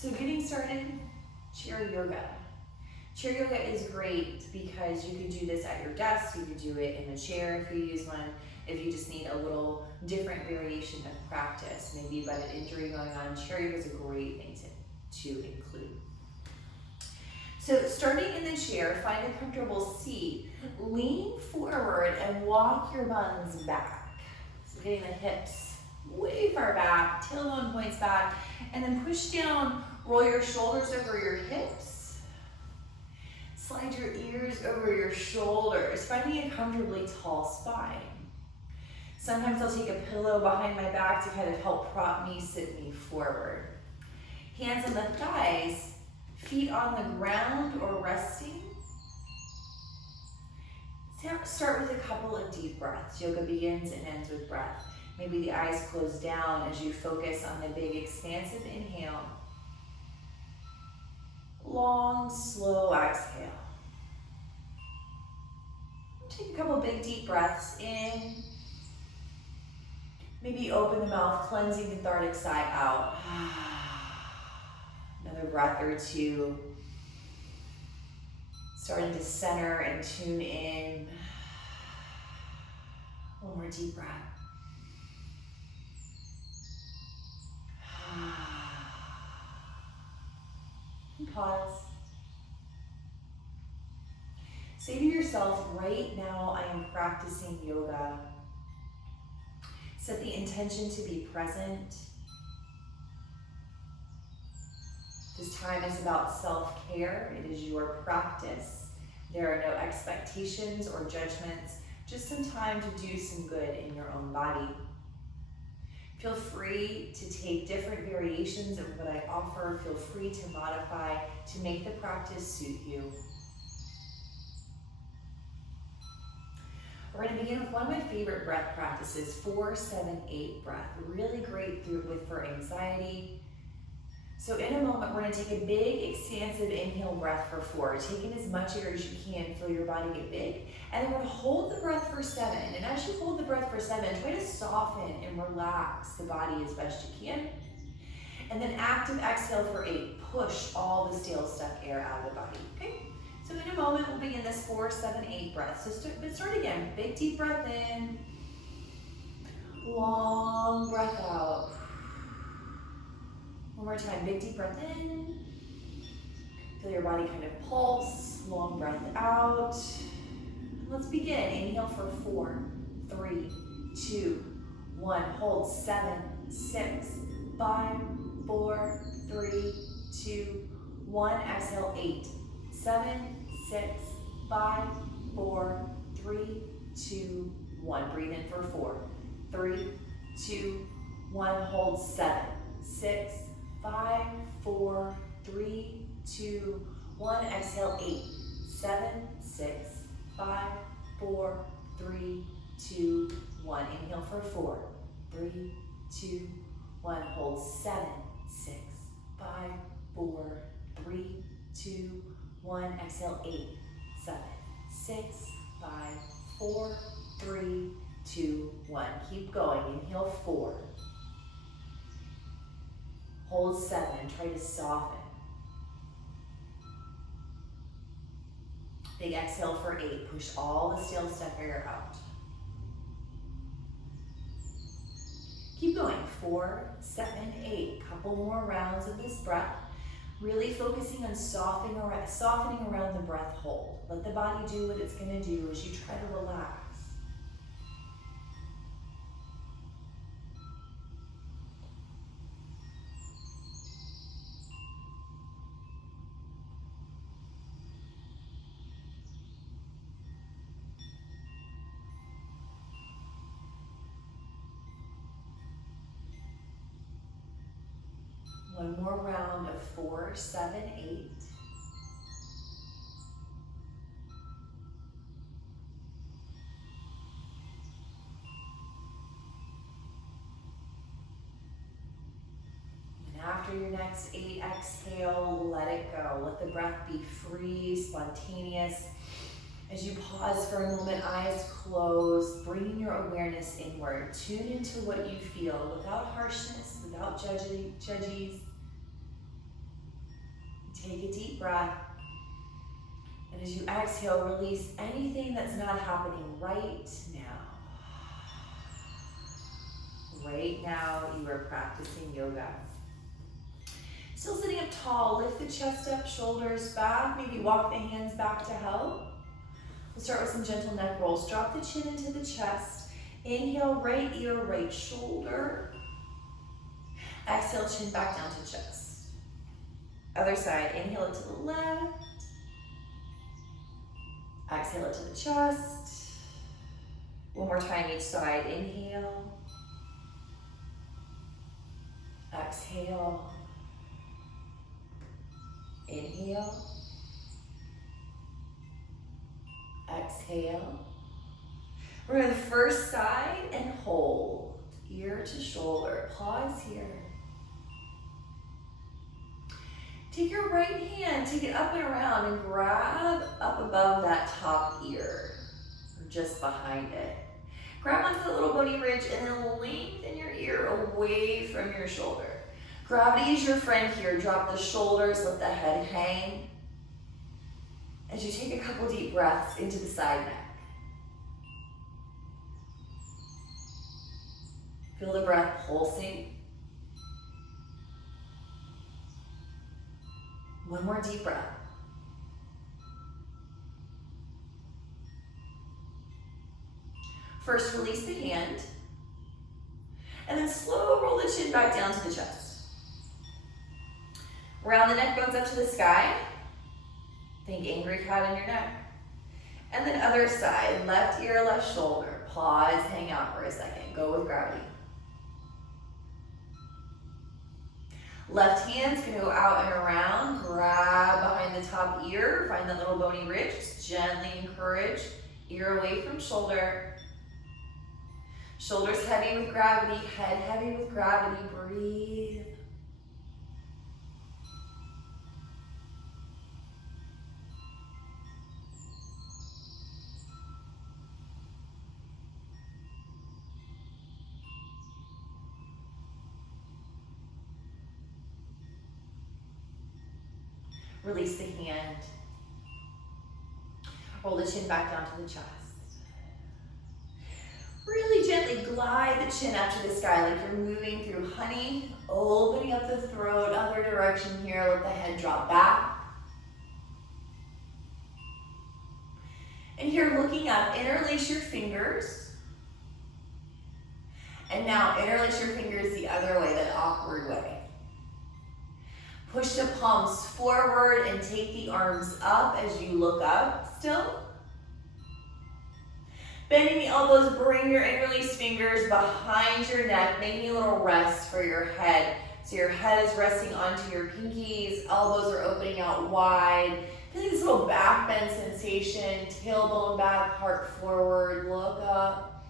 So getting started, chair yoga. Chair yoga is great because you can do this at your desk, you can do it in a chair if you use one, if you just need a little different variation of practice. Maybe you've got an injury going on, chair yoga is a great thing to include. So starting in the chair, find a comfortable seat, lean forward and walk your buns back. So getting the hips way far back, tailbone points back, and then push down, roll your shoulders over your hips. Slide your ears over your shoulders, finding a comfortably tall spine. Sometimes I'll take a pillow behind my back to kind of help prop me, sit me forward. Hands on the thighs, feet on the ground or resting. Start with a couple of deep breaths. Yoga begins and ends with breath. Maybe the eyes close down as you focus on the big expansive inhale. Long, slow exhale. Take a couple of big deep breaths in. Maybe open the mouth, cleansing cathartic sigh out. Another breath or two. Starting to center and tune in. One more deep breath. And pause. Say to yourself, right now I am practicing yoga. Set the intention to be present. This time is about self-care. It is your practice. There are no expectations or judgments, just some time to do some good in your own body. Feel free to take different variations of what I offer. Feel free to modify to make the practice suit you. We're going to begin with one of my favorite breath practices, 4-7-8 breath. Really great for anxiety. So in a moment, we're going to take a big, expansive inhale breath for 4. Take in as much air as you can, feel your body get big. And then we're going to hold the breath for 7. And as you hold the breath for 7, try to soften and relax the body as best you can. And then active exhale for 8. Push all the stale, stuck air out of the body, okay? So in a moment, we'll begin this 4-7-8 breath. So start again. Big, deep breath in. Long breath out. One more time, big deep breath in. Feel your body kind of pulse, long breath out. Let's begin. Inhale for 4, 3, 2, 1. Hold 7, 6, 5, 4, 3, 2, 1. Exhale 8, 7, 6, 5, 4, 3, 2, 1. Breathe in for 4, 3, 2, 1. Hold 7, 6, 5, 4, 3, 2, 1. Exhale 8, 7, 6, 5, 4, 3, 2, 1. Inhale for 4, 3, 2, 1. Hold 7, 6, 5, 4, 3, 2, 1. Exhale 8, 7, 6, 5, 4, 3, 2, 1. Keep going. Inhale 4. Hold 7, try to soften. Big exhale for 8, push all the stale, stuck air out. Keep going, 4, 7, 8. Couple more rounds of this breath. Really focusing on softening around the breath hold. Let the body do what it's gonna do as you try to relax. One more round of 4, 7, 8. And after your next 8, exhale, let it go. Let the breath be free, spontaneous. As you pause for a moment, eyes closed, bringing your awareness inward. Tune into what you feel without harshness, without judges. Take a deep breath. And as you exhale, release anything that's not happening right now. Right now, you are practicing yoga. Still sitting up tall, lift the chest up, shoulders back, maybe walk the hands back to help. We'll start with some gentle neck rolls. Drop the chin into the chest. Inhale, right ear, right shoulder. Exhale, chin back down to chest. Other side, inhale it to the left. Exhale it to the chest. One more time each side, inhale. Exhale. Inhale. Exhale. We're on the first side and hold. Ear to shoulder. Pause here. Take your right hand, take it up and around and grab up above that top ear, or just behind it. Grab onto the little bony ridge and then lengthen your ear away from your shoulder. Gravity is your friend here. Drop the shoulders, let the head hang. As you take a couple deep breaths into the side neck. Feel the breath pulsing. One more deep breath. First, release the hand. And then slow roll the chin back down to the chest. Round the neck bones up to the sky. Think angry cat in your neck. And then other side, left ear, left shoulder. Pause, hang out for a second. Go with gravity. Left hand's gonna go out and around. Grab behind the top ear. Find that little bony ridge. Just gently encourage. Ear away from shoulder. Shoulders heavy with gravity. Head heavy with gravity. Breathe. Release the hand. Roll the chin back down to the chest. Really gently glide the chin up to the sky like you're moving through honey, opening up the throat, other direction here. Let the head drop back. And here, looking up, interlace your fingers. And now interlace your fingers the other way, that awkward way. Push the palms forward and take the arms up as you look up still. Bending the elbows, bring your interlaced fingers behind your neck, making a little rest for your head. So your head is resting onto your pinkies, elbows are opening out wide. Feeling this little back bend sensation, tailbone back, heart forward, look up.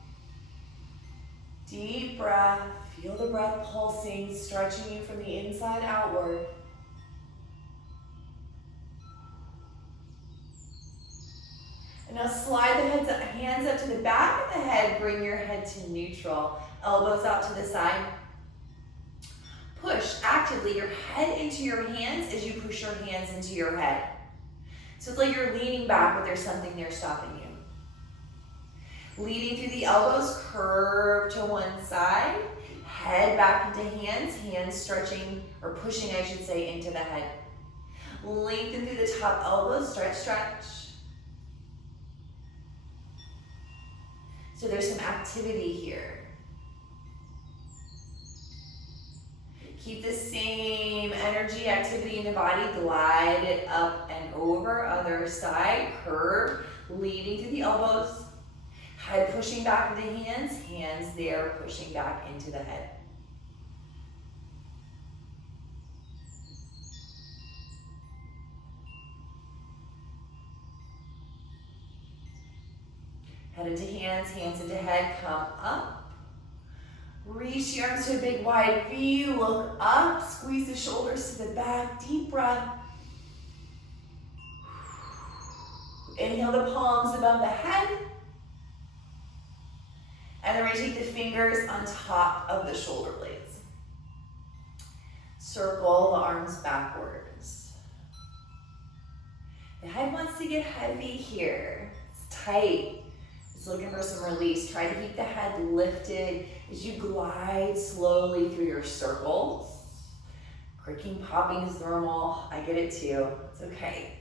Deep breath, feel the breath pulsing, stretching you from the inside outward. And now slide the hands up to the back of the head, bring your head to neutral. Elbows out to the side. Push actively your head into your hands as you push your hands into your head. So it's like you're leaning back, but there's something there stopping you. Leading through the elbows, curve to one side. Head back into hands, hands stretching, or pushing I should say, into the head. Lengthen through the top elbows, stretch, stretch. So there's some activity here. Keep the same energy, activity in the body. Glide it up and over. Other side, curve, leading through the elbows. Head pushing back to the hands. Hands there, pushing back into the head. Head into hands, hands into head, come up. Reach the arms to a big wide V, look up, squeeze the shoulders to the back, deep breath. Inhale the palms above the head. And then we're going to take the fingers on top of the shoulder blades. Circle the arms backwards. The head wants to get heavy here. It's tight. It's looking for some release. Try to keep the head lifted as you glide slowly through your circles. Cricking, popping is normal. I get it too. It's okay.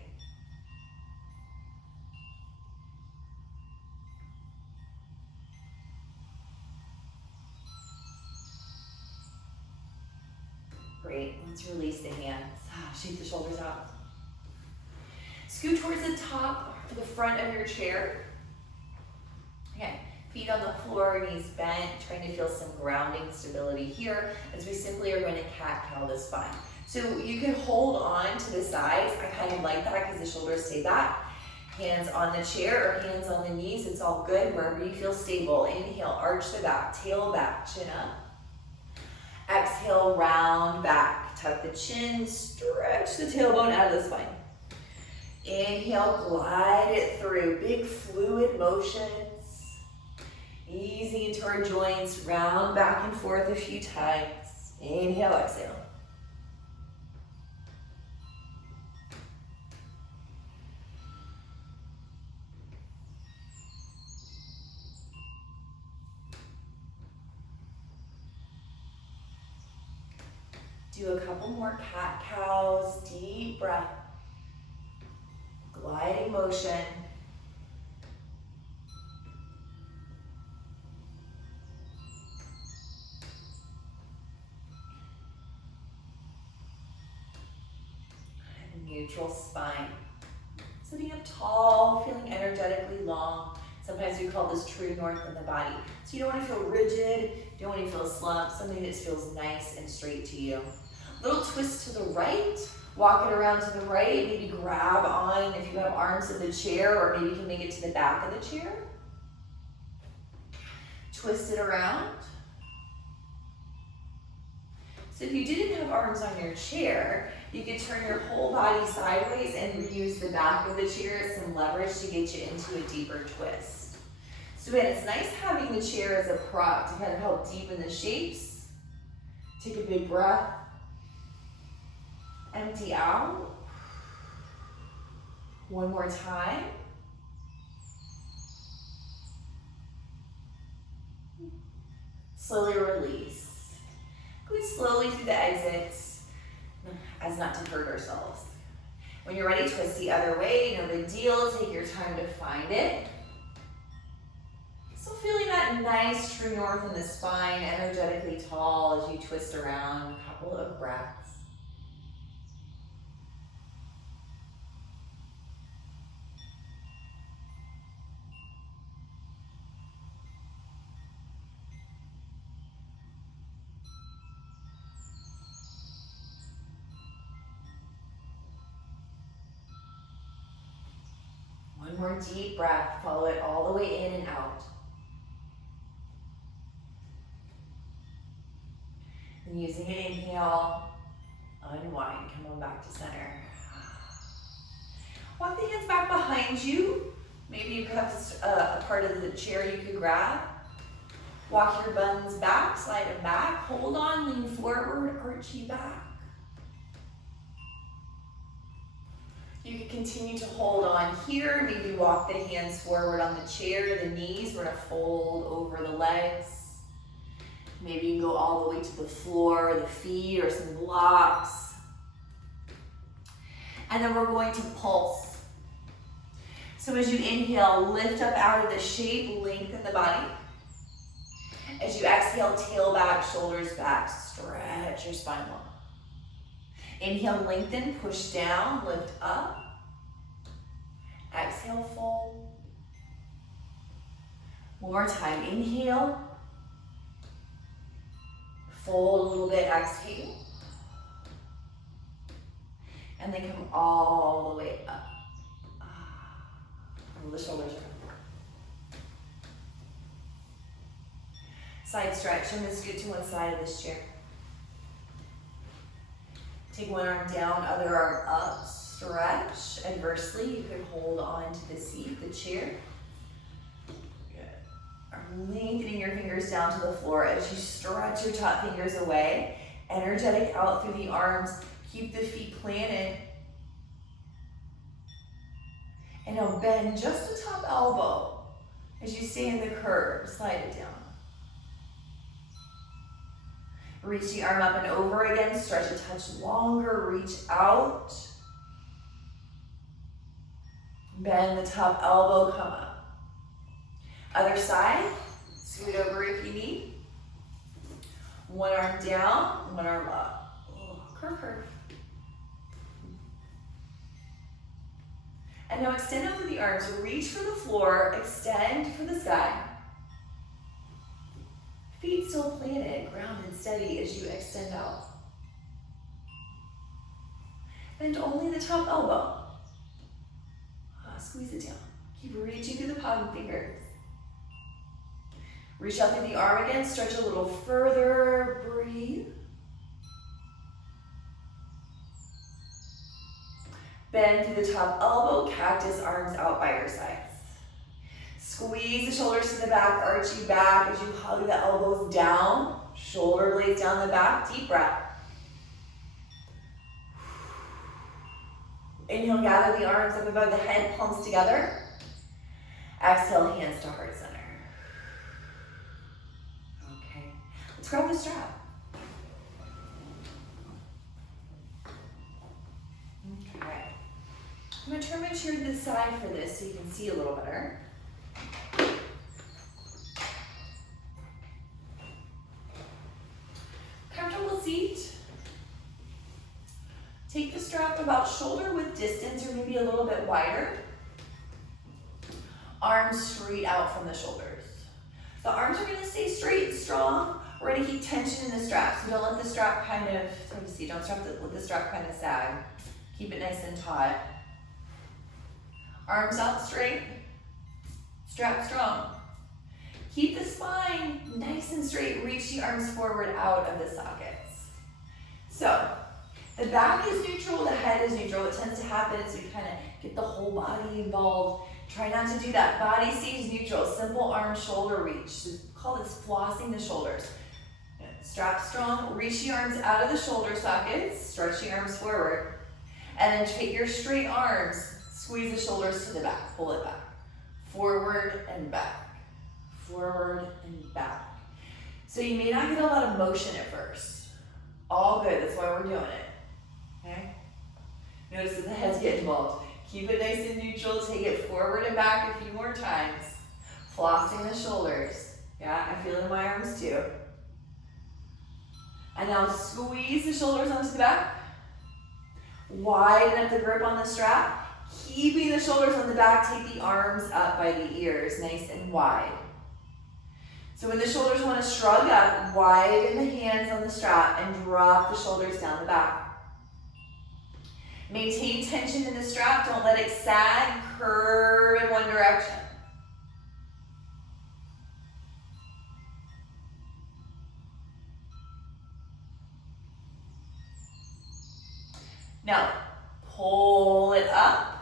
Great. Let's release the hands. Shake the shoulders out. Scoot towards the top or the front of your chair. Okay. Feet on the floor, knees bent, trying to feel some grounding stability here as we simply are going to cat-cow the spine. So you can hold on to the sides. I kind of like that because the shoulders stay back. Hands on the chair or hands on the knees. It's all good wherever you feel stable. Inhale, arch the back, tail back, chin up. Exhale, round back. Tuck the chin, stretch the tailbone out of the spine. Inhale, glide it through. Big fluid motions. Easy into our joints, round back and forth a few times. Inhale, exhale. Do a couple more cat-cows, deep breath. Gliding motion. Neutral spine. Sitting up tall, feeling energetically long. Sometimes we call this true north in the body. So you don't want to feel rigid, you don't want to feel slumped, something that feels nice and straight to you. Little twist to the right, walk it around to the right, maybe grab on if you have arms of the chair, or maybe you can make it to the back of the chair. Twist it around. So if you didn't have arms on your chair, you could turn your whole body sideways and use the back of the chair as some leverage to get you into a deeper twist. So again, it's nice having the chair as a prop to kind of help deepen the shapes. Take a big breath. Empty out. One more time. Slowly release. Go slowly through the exits as not to hurt ourselves. When you're ready, twist the other way. No big deal. Take your time to find it. Still feeling that nice true north in the spine, energetically tall as you twist around. A couple of breaths. One more deep breath. Follow it all the way in and out. And using an inhale, unwind. Come on back to center. Walk the hands back behind you. Maybe you have a part of the chair you could grab. Walk your buns back, slide them back. Hold on, lean forward, arch you back. You can continue to hold on here. Maybe walk the hands forward on the chair. The knees, we're gonna fold over the legs. Maybe you can go all the way to the floor, the feet, or some blocks. And then we're going to pulse. So as you inhale, lift up out of the shape, lengthen the body. As you exhale, tail back, shoulders back, stretch your spine long. Inhale, lengthen, push down, lift up. Exhale, fold. One more time, inhale. Fold a little bit, exhale. And then come all the way up. Roll the shoulders around. Side stretch. I'm going to scoot to one side of this chair. Take one arm down, other arm up, stretch. Adversely, you could hold on to the seat, the chair. Good. Lengthening your fingers down to the floor as you stretch your top fingers away. Energetic out through the arms. Keep the feet planted. And now bend just the top elbow as you stay in the curve. Slide it down. Reach the arm up and over again. Stretch a touch longer. Reach out. Bend the top elbow, come up. Other side, scoot over if you need. One arm down, one arm up. Curve, curve. And now extend over the arms, reach for the floor, extend for the sky. Feet still planted, grounded, steady as you extend out. Bend only the top elbow. Squeeze it down. Keep reaching through the palm fingers. Reach out through the arm again, stretch a little further, breathe. Bend through the top elbow, cactus arms out by your sides. Squeeze the shoulders to the back, arch you back as you hug the elbows down, shoulder blades down the back, deep breath. Inhale, gather the arms up above the head, palms together. Exhale, hands to heart center. Okay, let's grab the strap. Okay, I'm gonna turn my chair to the side for this so you can see a little better. Comfortable seat. Take the strap about shoulder width distance or maybe a little bit wider. Arms straight out from the shoulders. The arms are gonna stay straight and strong. We're gonna keep tension in the strap, so don't let the strap kind of, let the strap kind of sag. Keep it nice and taut. Arms out straight, strap strong. Keep the spine nice and straight. Reach the arms forward out of the sockets. So, the back is neutral, the head is neutral. What tends to happen is we kind of get the whole body involved. Try not to do that. Body stays neutral. Simple arm shoulder reach. So call this flossing the shoulders. Strap strong. Reach the arms out of the shoulder sockets. Stretch the arms forward. And then take your straight arms. Squeeze the shoulders to the back. Pull it back. Forward and back. Forward and back. So you may not get a lot of motion at first. All good. That's why we're doing it. Okay? Notice that the heads get involved. Keep it nice and neutral. Take it forward and back a few more times. Flossing the shoulders. Yeah, I feel it in my arms too. And now squeeze the shoulders onto the back. Widen up the grip on the strap. Keeping the shoulders on the back, take the arms up by the ears, nice and wide. So when the shoulders want to shrug up, widen the hands on the strap and drop the shoulders down the back. Maintain tension in the strap, don't let it sag, curve in one direction. Now, pull it up.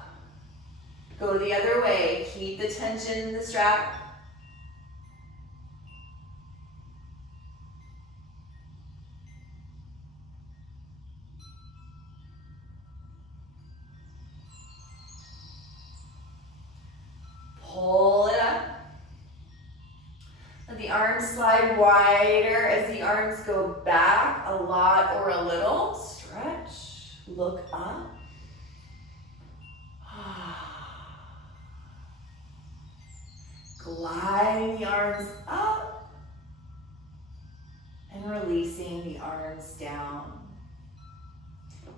Go the other way. Keep the tension in the strap. Pull it up. Let the arms slide wider as the arms go back a lot or a little. Stretch. Look up. Gliding the arms up and releasing the arms down.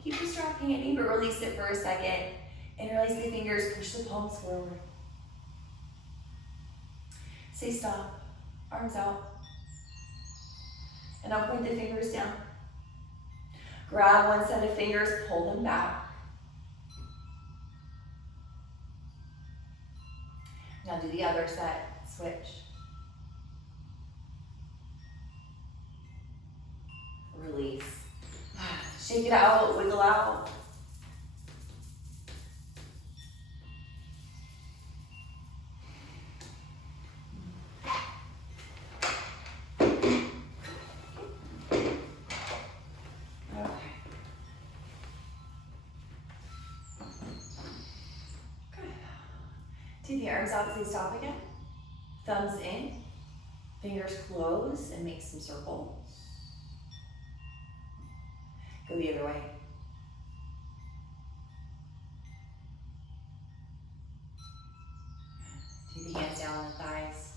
Keep the strap handy, but release it for a second. Interlace the fingers, push the palms forward. Say stop, arms out. And I'll point the fingers down. Grab one set of fingers, pull them back. Now do the other side, switch. Release. Shake it out, wiggle out. Take the arms out, say stop again. Thumbs in, fingers close, and make some circles. Go the other way. Take the hands down on the thighs.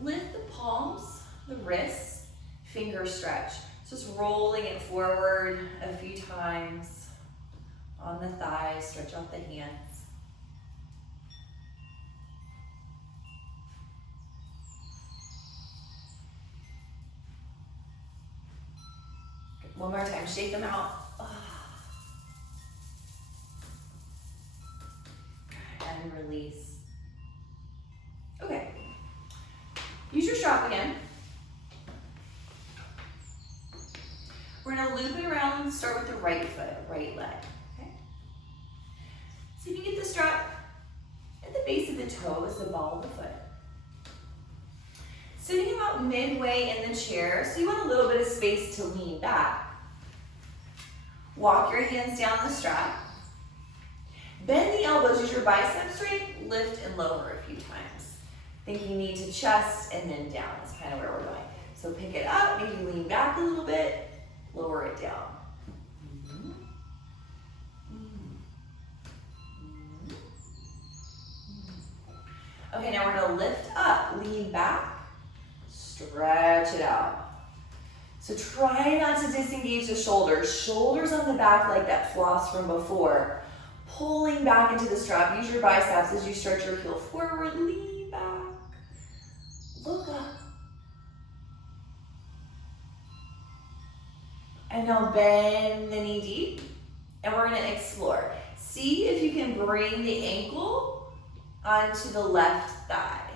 Lift the palms, the wrists, finger stretch. Just rolling it forward a few times on the thighs, stretch out the hands. One more time, shake them out. And release. Okay. Use your strap again. We're gonna loop it around and start with the right foot, right leg, okay? So you can get the strap at the base of the toes, the ball of the foot. Sitting about midway in the chair, so you want a little bit of space to lean back. Walk your hands down the strap. Bend the elbows, use your biceps strength, lift and lower a few times. Thinking knee to chest and then down is kind of where we're going. So pick it up, maybe lean back a little bit, lower it down. Okay, now we're gonna lift up, lean back, stretch it out. So try not to disengage the shoulders. Shoulders on the back like that floss from before. Pulling back into the strap. Use your biceps as you stretch your heel forward. Lean back. Look up. And now bend the knee deep. And we're going to explore. See if you can bring the ankle onto the left thigh.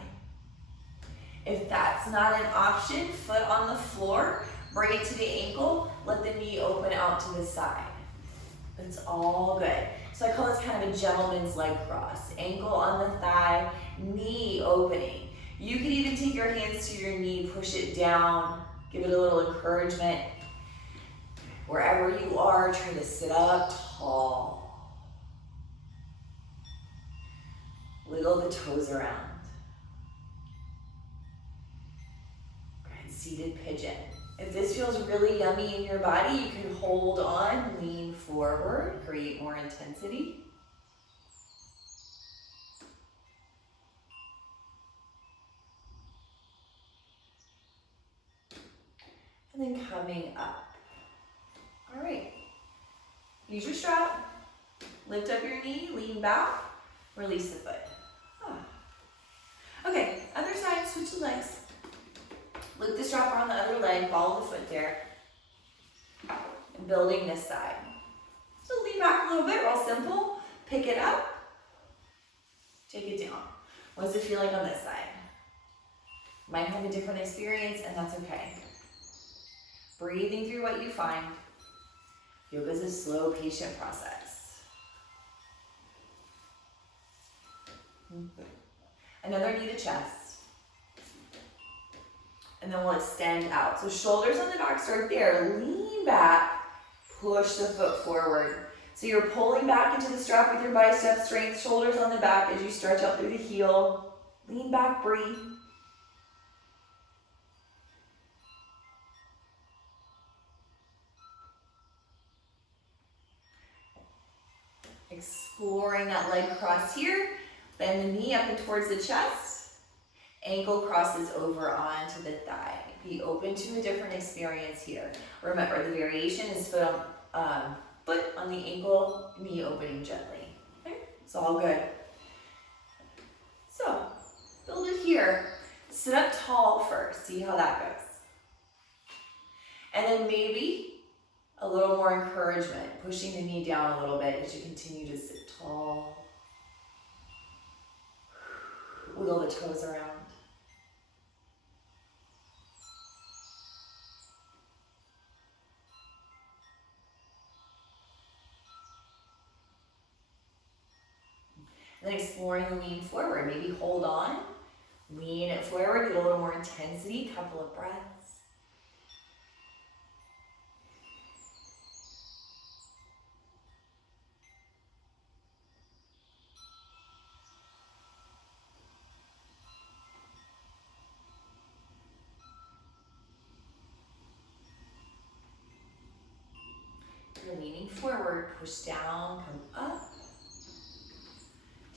If that's not an option, foot on the floor, bring it to the ankle, let the knee open out to the side. It's all good. So I call this kind of a gentleman's leg cross. Ankle on the thigh, knee opening. You could even take your hands to your knee, push it down, give it a little encouragement. Wherever you are, try to sit up tall. Wiggle the toes around. Seated pigeon. If this feels really yummy in your body, you can hold on, lean forward, create more intensity. And then coming up. All right. Use your strap, lift up your knee, lean back, release the foot. Okay, other side, switch the legs. Loop the strap around the other leg, follow the foot there. And building this side. So lean back a little bit, real simple. Pick it up, take it down. What does it feel like on this side? Might have a different experience, and that's okay. Breathing through what you find. Yoga is a slow, patient process. Another knee to chest. And then we'll extend out. So shoulders on the back, start there. Lean back, push the foot forward. So you're pulling back into the strap with your bicep strength, shoulders on the back as you stretch out through the heel. Lean back, breathe. Exploring that leg cross here. Bend the knee up and towards the chest. Ankle crosses over onto the thigh. Be open to a different experience here. Remember, the variation is foot on the ankle, knee opening gently. Okay? It's all good. So, build it here. Sit up tall first. See how that goes. And then maybe a little more encouragement, pushing the knee down a little bit as you continue to sit tall. Wiggle the toes around. Then exploring the lean forward. Maybe hold on, lean it forward, get a little more intensity, couple of breaths. you're leaning forward, push down, come up.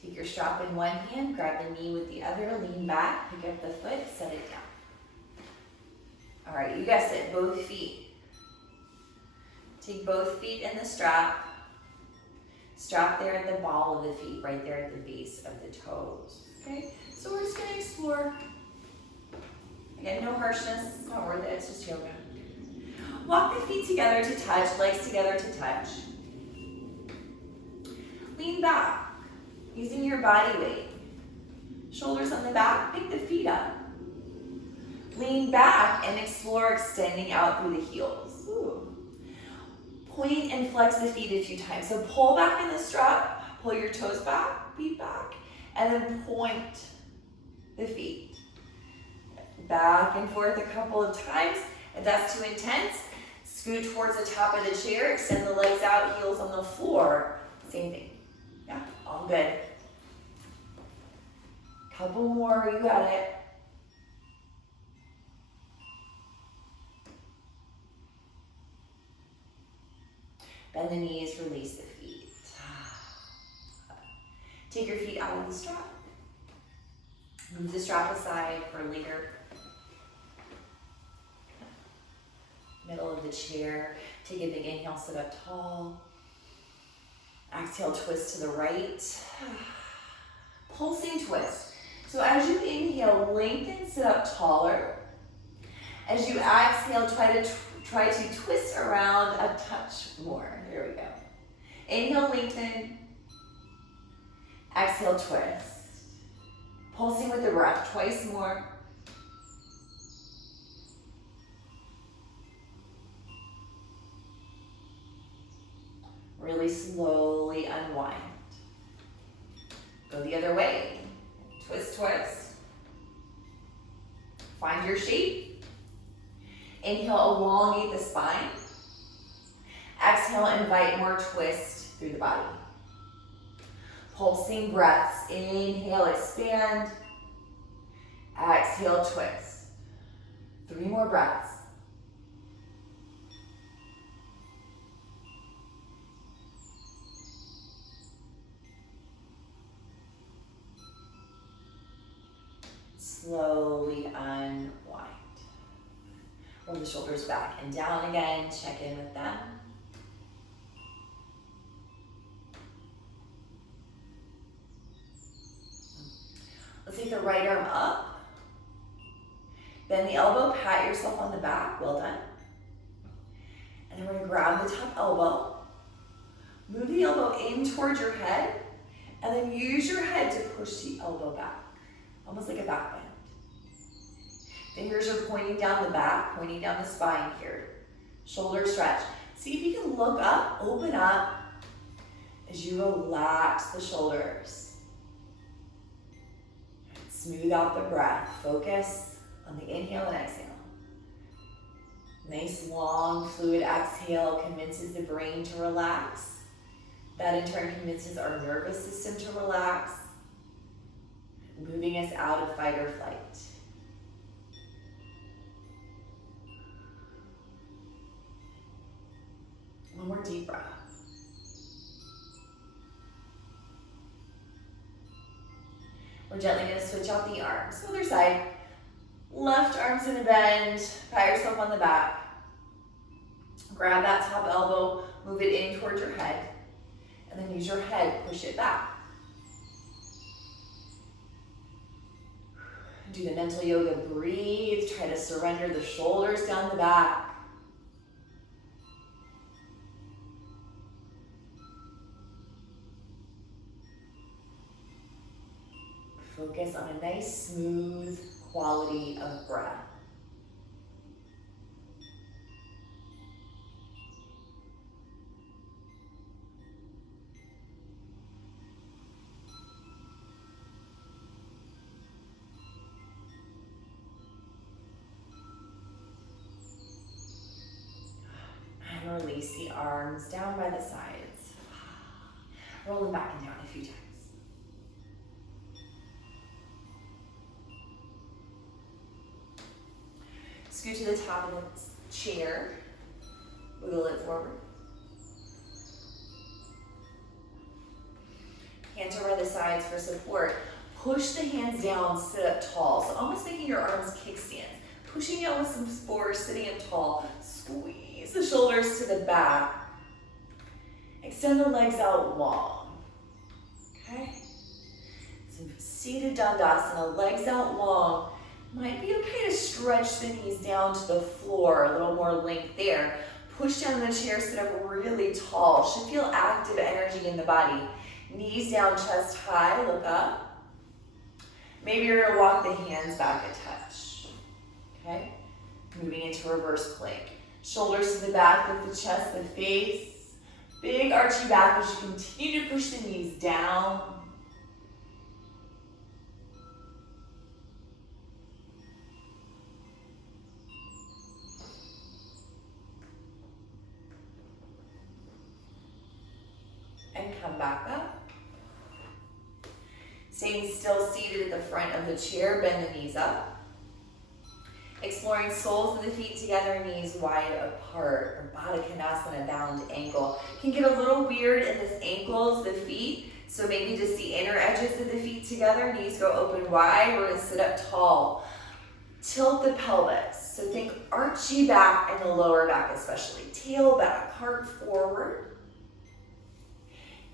Take your strap in one hand, grab the knee with the other, lean back, pick up the foot, set it down. All right, you guessed it, both feet. Take both feet in the strap. Strap there at the ball of the feet, right there at the base of the toes. Okay, so we're just gonna explore. Again, no harshness, it's not worth it, it's just yoga. Walk the feet together to touch, legs together to touch. Lean back, using your body weight. Shoulders on the back, pick the feet up. Lean back and explore extending out through the heels. Ooh. Point and flex the feet a few times. So pull back in the strap, pull your toes back, feet back, and then point the feet. Back and forth a couple of times. If that's too intense, scoot towards the top of the chair, extend the legs out, heels on the floor. Same thing. Yeah, all good. Couple more, you got it. Bend the knees, release the feet. Take your feet out of the strap. Move the strap aside for later. Middle of the chair. Take a big inhale, sit up tall. Exhale, twist to the right. Pulsing twist. So as you inhale, lengthen, sit up taller. As you exhale, try to twist around a touch more. There we go. Inhale, lengthen. Exhale, twist. Pulsing with the breath, twice more. Really slowly unwind. Go the other way. Twist, twist. Find your shape. Inhale, elongate the spine. Exhale, invite more twist through the body. Pulsing breaths. Inhale, expand. Exhale, twist. 3 more breaths. Slowly unwind. Roll the shoulders back and down again. Check in with them. Let's take the right arm up. Bend the elbow, pat yourself on the back. Well done. And then we're going to grab the top elbow. Move the elbow in towards your head. And then use your head to push the elbow back. Almost like a back bend. Fingers are pointing down the back, pointing down the spine here. Shoulder stretch. See if you can look up, open up as you relax the shoulders. Smooth out the breath. Focus on the inhale and exhale. Nice long fluid exhale convinces the brain to relax. That in turn convinces our nervous system to relax, moving us out of fight or flight. One more deep breath. We're gently going to switch out the arms. Other side. Left arm's in a bend. Pat yourself on the back. Grab that top elbow. Move it in towards your head. And then use your head, push it back. Do the mental yoga, breathe. Try to surrender the shoulders down the back. Focus on a nice, smooth quality of breath. And release the arms down by the sides. Roll them back and down a few times. Scoot to the top of the chair. Wiggle it forward. or by the sides for support. Push the hands down, sit up tall. So almost making your arms kickstands. Pushing out with some force, sitting up tall. Squeeze the shoulders to the back. Extend the legs out long. Okay? So seated Dandasana, legs out long. Might be okay to stretch the knees down to the floor, a little more length there. Push down in the chair, sit up really tall. Should feel active energy in the body. Knees down, chest high, look up. Maybe you're gonna walk the hands back a touch. Okay? Moving into reverse plank. Shoulders to the back, lift the chest, the face. Big archy back as you continue to push the knees down. And come back up. Staying still seated at the front of the chair, bend the knees up. Exploring soles of the feet together, knees wide apart, or Baddha Konasana, bound ankle. Can get a little weird in the ankles, the feet, so maybe just the inner edges of the feet together, knees go open wide. We're gonna sit up tall. Tilt the pelvis, so think archy back and the lower back especially. Tail back, heart forward.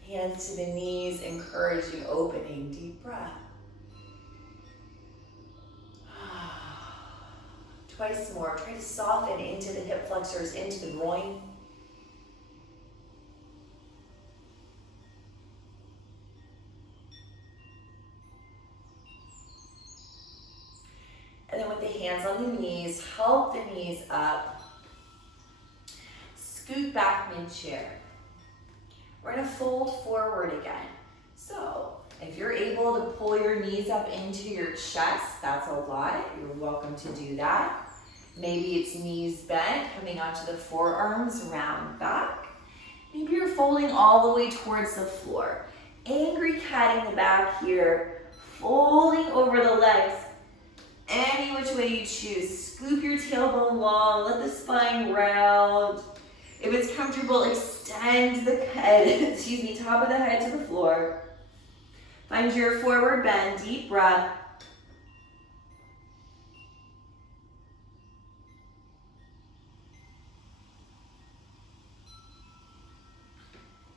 Hands to the knees, encouraging opening, deep breath. Twice more, try to soften into the hip flexors, into the groin. And then with the hands on the knees, help the knees up. Scoot back mid-chair. We're gonna fold forward again. So if you're able to pull your knees up into your chest, that's a lot. You're welcome to do that. Maybe it's knees bent, coming onto the forearms, round back. Maybe you're folding all the way towards the floor. Angry catting the back here, folding over the legs. Any which way you choose. Scoop your tailbone long, let the spine round. If it's comfortable, extend the head, top of the head to the floor. Find your forward bend, deep breath.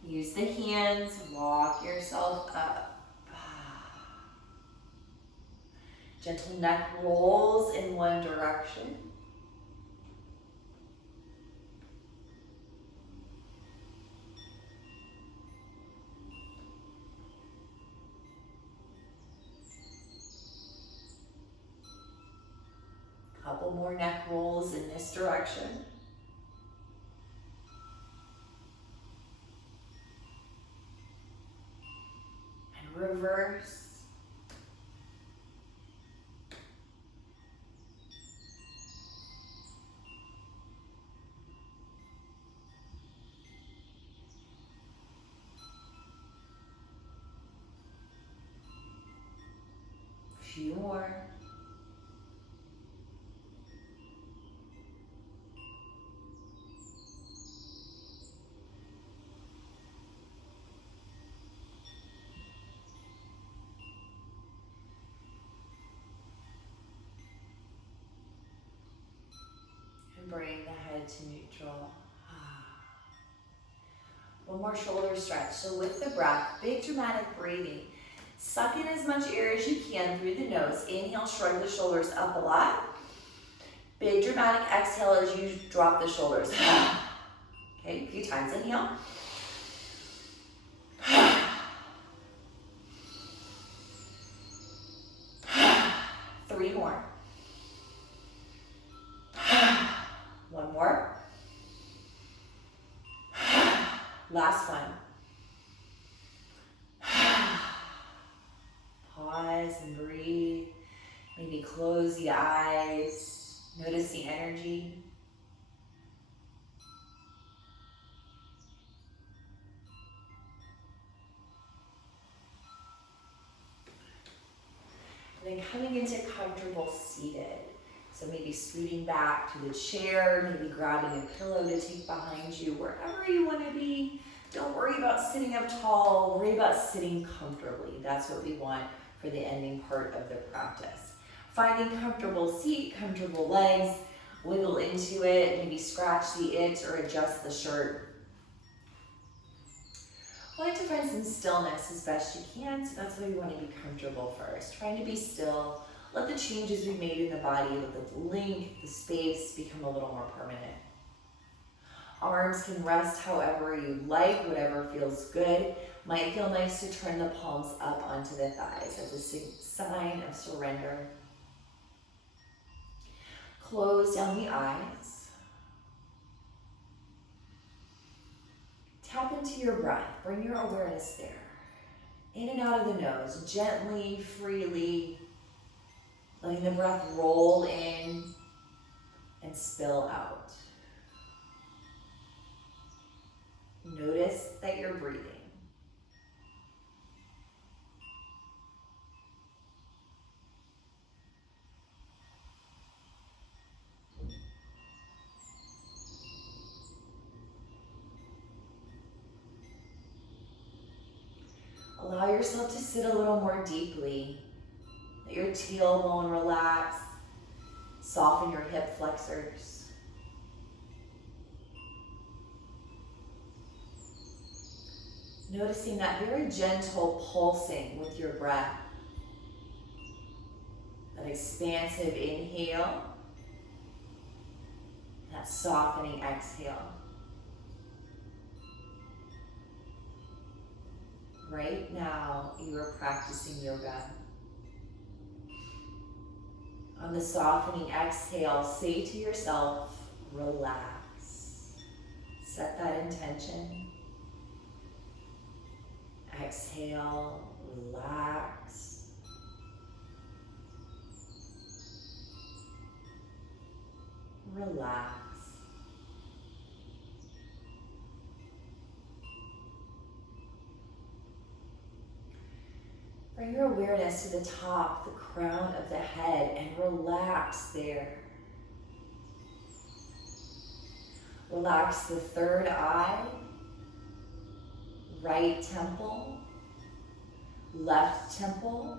Use the hands, walk yourself up. Gentle neck rolls in one direction. Couple more neck rolls in this direction. And reverse. A few more. Bring the head to neutral. One more shoulder stretch. So with the breath, big dramatic breathing. Suck in as much air as you can through the nose. Inhale, shrug the shoulders up a lot. Big dramatic exhale as you drop the shoulders. Okay, a few times. Inhale. 3 more. One more. Last one. Pause and breathe. Maybe close the eyes. Notice the energy. And then coming into comfortable seated. So maybe scooting back to the chair, maybe grabbing a pillow to take behind you, wherever you want to be. Don't worry about sitting up tall, worry about sitting comfortably. That's what we want for the ending part of the practice. Finding comfortable seat, comfortable legs, wiggle into it, maybe scratch the itch or adjust the shirt. I like to find some stillness as best you can, so that's why we want to be comfortable first. Trying to be still, let the changes we made in the body, let the length, the space become a little more permanent. Arms can rest however you like, whatever feels good. Might feel nice to turn the palms up onto the thighs as a sign of surrender. Close down the eyes. Tap into your breath. Bring your awareness there. In and out of the nose, gently, freely, letting the breath roll in and spill out. Notice that you're breathing. Allow yourself to sit a little more deeply. Let your tailbone relax. Soften your hip flexors. Noticing that very gentle pulsing with your breath. That expansive inhale. That softening exhale. Right now, you are practicing yoga. On the softening exhale, say to yourself, relax. Set that intention. Exhale, relax. Relax. Bring your awareness to the top, the crown of the head, and relax there. Relax the third eye, right temple, left temple.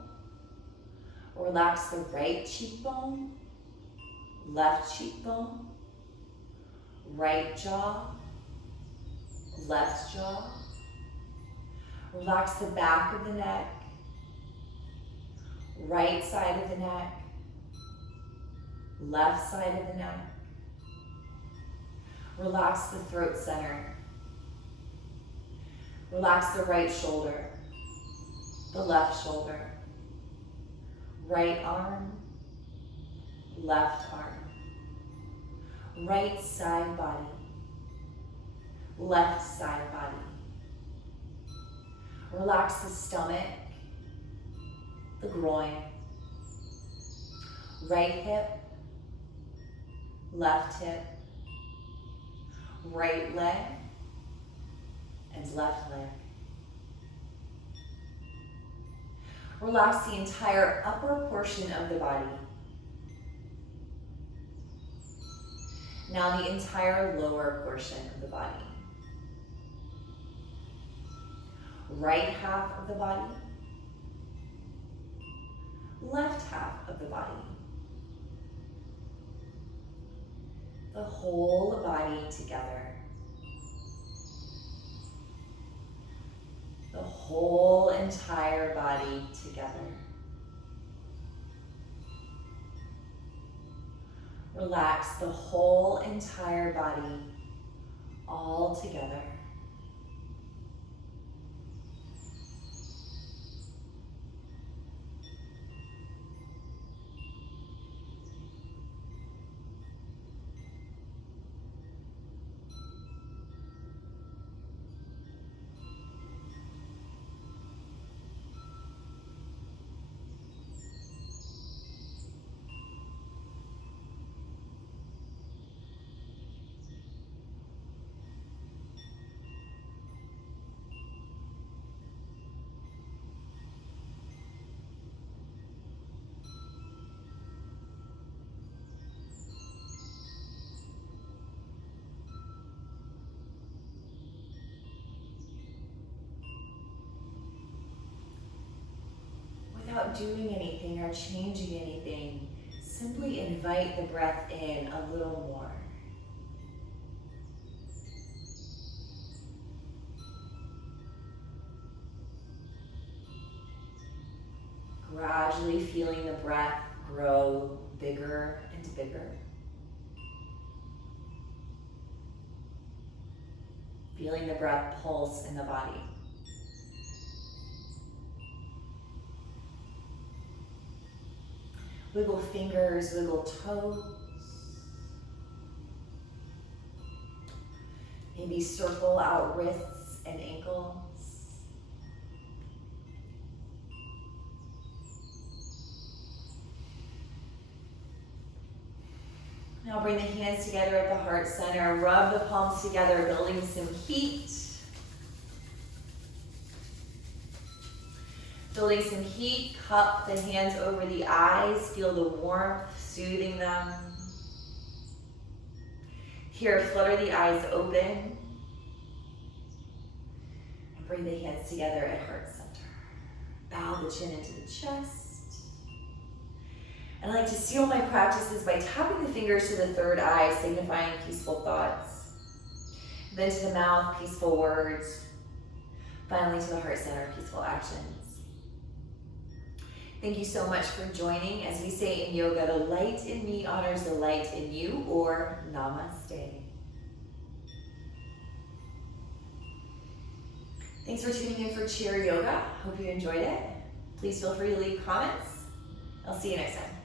Relax the right cheekbone, left cheekbone, right jaw, left jaw. Relax the back of the neck, right side of the neck, left side of the neck. Relax the throat center. Relax the right shoulder, the left shoulder, right arm, left arm, right side body, left side body. Relax the stomach, the groin, right hip, left hip, right leg, and left leg. Relax the entire upper portion of the body. Now the entire lower portion of the body. Right half of the body, left half of the body. The whole body together. The whole entire body together. Relax the whole entire body all together. about doing anything or changing anything. Simply invite the breath in a little more. Gradually feeling the breath grow bigger and bigger. Feeling the breath pulse in the body. Wiggle fingers, wiggle toes. Maybe circle out wrists and ankles. Now bring the hands together at the heart center. Rub the palms together, building some heat. Building some heat, cup the hands over the eyes. Feel the warmth, soothing them. Here, flutter the eyes open. And bring the hands together at heart center. Bow the chin into the chest. And I like to seal my practices by tapping the fingers to the third eye, signifying peaceful thoughts. Then to the mouth, peaceful words. Finally to the heart center, peaceful actions. Thank you so much for joining. As we say in yoga, the light in me honors the light in you, or namaste. Thanks for tuning in for Cheer Yoga. Hope you enjoyed it. Please feel free to leave comments. I'll see you next time.